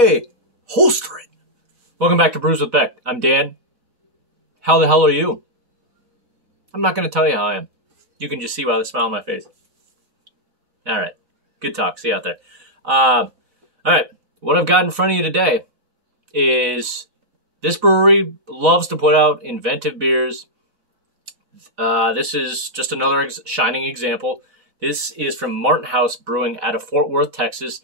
Hey, holster it. Welcome back to Brews with Beck. I'm Dan. How the hell are you? I'm not going to tell you how I am. You can just see by the smile on my face. All right. Good talk. See you out there. All right. What I've got in front of you today is this brewery loves to put out inventive beers. This is just another shining example. This is from Martin House Brewing out of Fort Worth, Texas.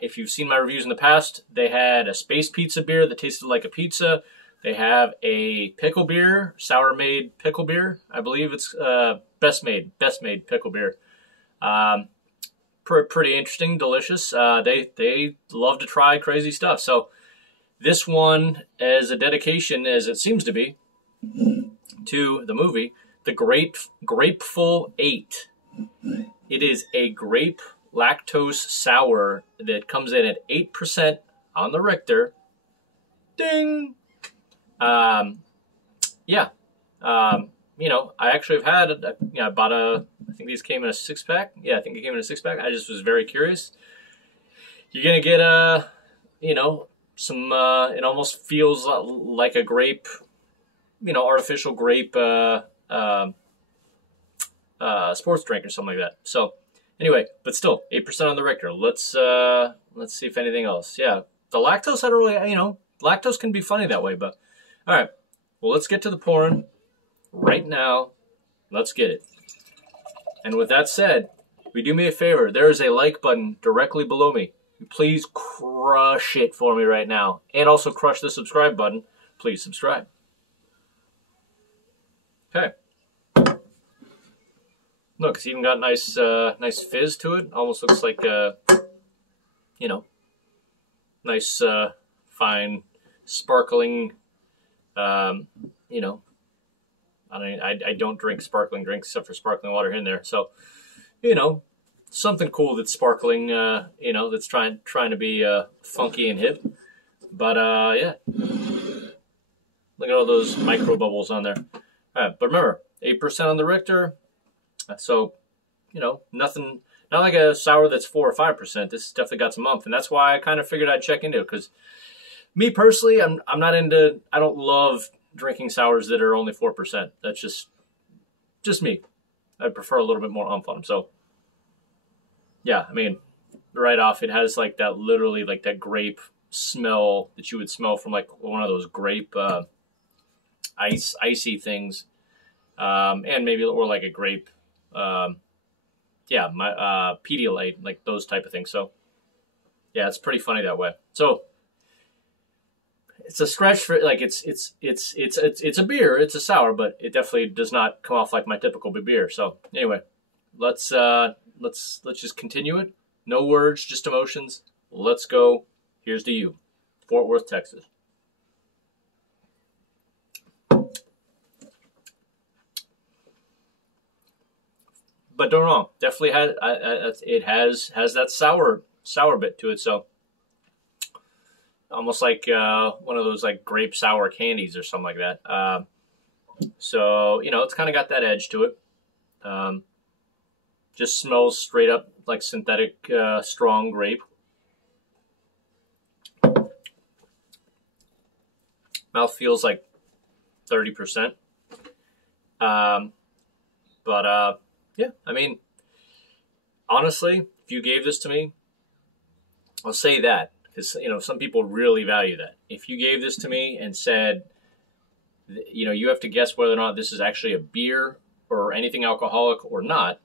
If you've seen my reviews in the past, they had a space pizza beer that tasted like a pizza. They have a pickle beer, sour-made pickle beer. I believe it's best made pickle beer. Pretty interesting, delicious. They love to try crazy stuff. So this one, as a dedication, as it seems to be, to the movie, the Grapeful 8. It is a grape lactose sour that comes in at 8% on the Richter. Ding! Yeah. You know, I actually have had, I bought I think these came in a 6-pack. Yeah, I think it came in a 6-pack. I just was very curious. You're going to get, you know, some, it almost feels like a grape, you know, artificial grape, sports drink or something like that. So, anyway, but still, 8% on the Richter. Let's see if anything else. Yeah, the lactose, I don't really, you know, lactose can be funny that way, but all right. Well, let's get to the pouring right now. Let's get it. And with that said, will you do me a favor? There is a like button directly below me. Please crush it for me right now. And also crush the subscribe button. Please subscribe. Okay. Look, it's even got nice fizz to it. Almost looks like, you know, nice, fine, sparkling, you know, I don't drink sparkling drinks except for sparkling water in there. So, you know, something cool that's sparkling, you know, that's trying to be funky and hip. But, yeah. Look at all those micro bubbles on there. All right, but remember, 8% on the Richter. So, you know, nothing, not like a sour that's 4 or 5%. This definitely got some umph, and that's why I kind of figured I'd check into it. Because me personally, I'm not into. I don't love drinking sours that are only 4%. That's just me. I prefer a little bit more umph on them. So, yeah, I mean, right off, it has like that, literally like that grape smell that you would smell from like one of those grape icy things, and maybe or like a grape. Yeah, my Pedialyte, like those type of things. So, yeah, it's pretty funny that way. So, it's a stretch for like it's a beer, it's a sour, but it definitely does not come off like my typical beer. So, anyway, let's just continue it. No words, just emotions. Let's go. Here's to you, Fort Worth, Texas. But don't wrong, definitely has that sour bit to it. So almost like one of those like grape sour candies or something like that. So you know, it's kind of got that edge to it. Just smells straight up like synthetic strong grape. Mouth feels like 30%. But yeah, I mean, honestly, if you gave this to me, I'll say that, because, you know, some people really value that. If you gave this to me and said, you know, you have to guess whether or not this is actually a beer or anything alcoholic or not,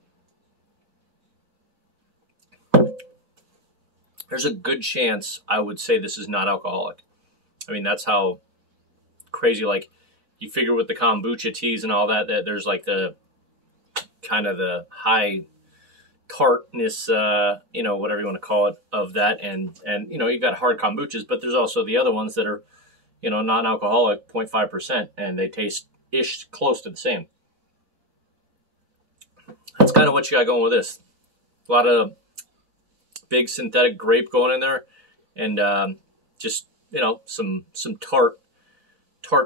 there's a good chance I would say this is not alcoholic. I mean, that's how crazy, like, you figure with the kombucha teas and all that, that there's like the kind of the high tartness, you know, whatever you want to call it, of that. And you know, you've got hard kombuchas, but there's also the other ones that are, you know, non-alcoholic, 0.5%, and they taste-ish close to the same. That's kind of what you got going with this. A lot of big synthetic grape going in there, and just, you know, some tart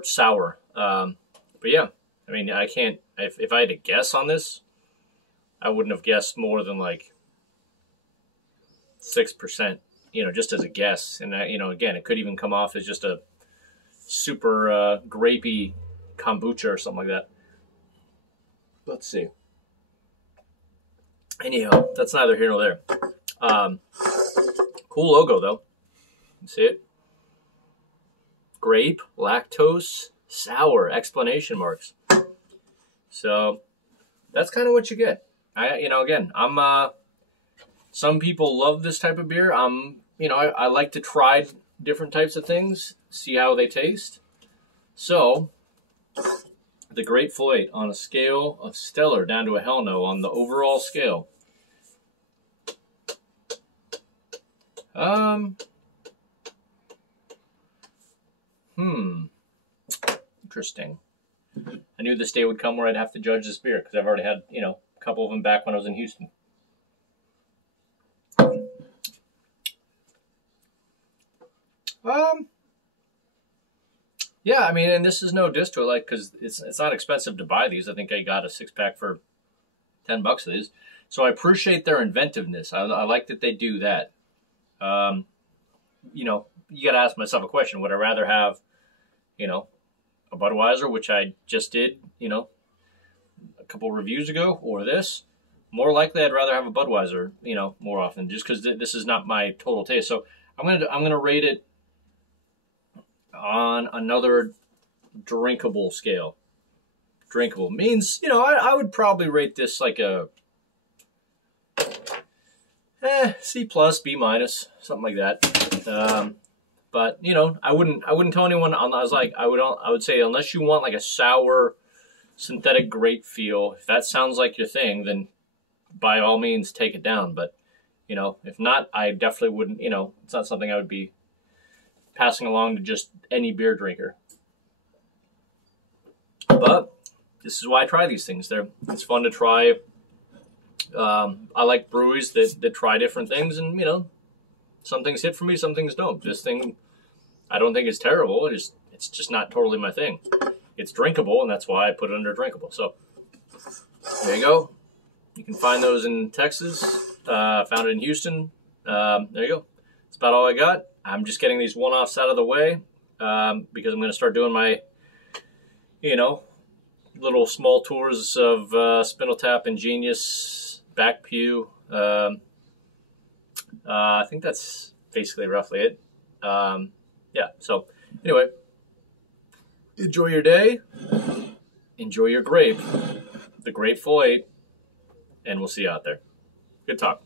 sour. But yeah, I mean, I can't, if I had to guess on this, I wouldn't have guessed more than like 6%, you know, just as a guess. And, you know, again, it could even come off as just a super grapey kombucha or something like that. Let's see. Anyhow, that's neither here nor there. Cool logo, though. See it? Grape, lactose, sour, exclamation marks. So that's kind of what you get. You know, again, some people love this type of beer. You know, I like to try different types of things, see how they taste. So the Grateful 8 on a scale of stellar down to a hell no on the overall scale. Interesting. I knew this day would come where I'd have to judge this beer because I've already had, you know, a couple of them back when I was in Houston. Yeah, I mean, and this is no diss to it, like, because it's not expensive to buy these. I think I got a 6-pack for $10 of these. So I appreciate their inventiveness. I like that they do that. You know, you got to ask myself a question. Would I rather have, you know, a Budweiser, which I just did, you know, a couple reviews ago, or this? More likely, I'd rather have a Budweiser, you know, more often, just because this is not my total taste. So I'm gonna rate it on another drinkable scale. Drinkable means, you know, I would probably rate this like a C plus, B minus, something like that. But you know, I wouldn't tell anyone. I would say unless you want like a sour synthetic grape feel, if that sounds like your thing, then by all means take it down. But you know, if not, I definitely wouldn't. You know, it's not something I would be passing along to just any beer drinker. But this is why I try these things. It's fun to try. I like breweries that try different things, and you know, some things hit for me, some things don't. This thing, I don't think it's terrible. It's just not totally my thing. It's drinkable, and that's why I put it under drinkable. So there you go. You can find those in Texas. Found it in Houston. There you go. That's about all I got. I'm just getting these one-offs out of the way because I'm going to start doing my, you know, little small tours of Spindle Tap and Genius, Back Pew. I think that's basically roughly it. Yeah, so anyway, enjoy your day. Enjoy your grape, the Grateful 8, and we'll see you out there. Good talk.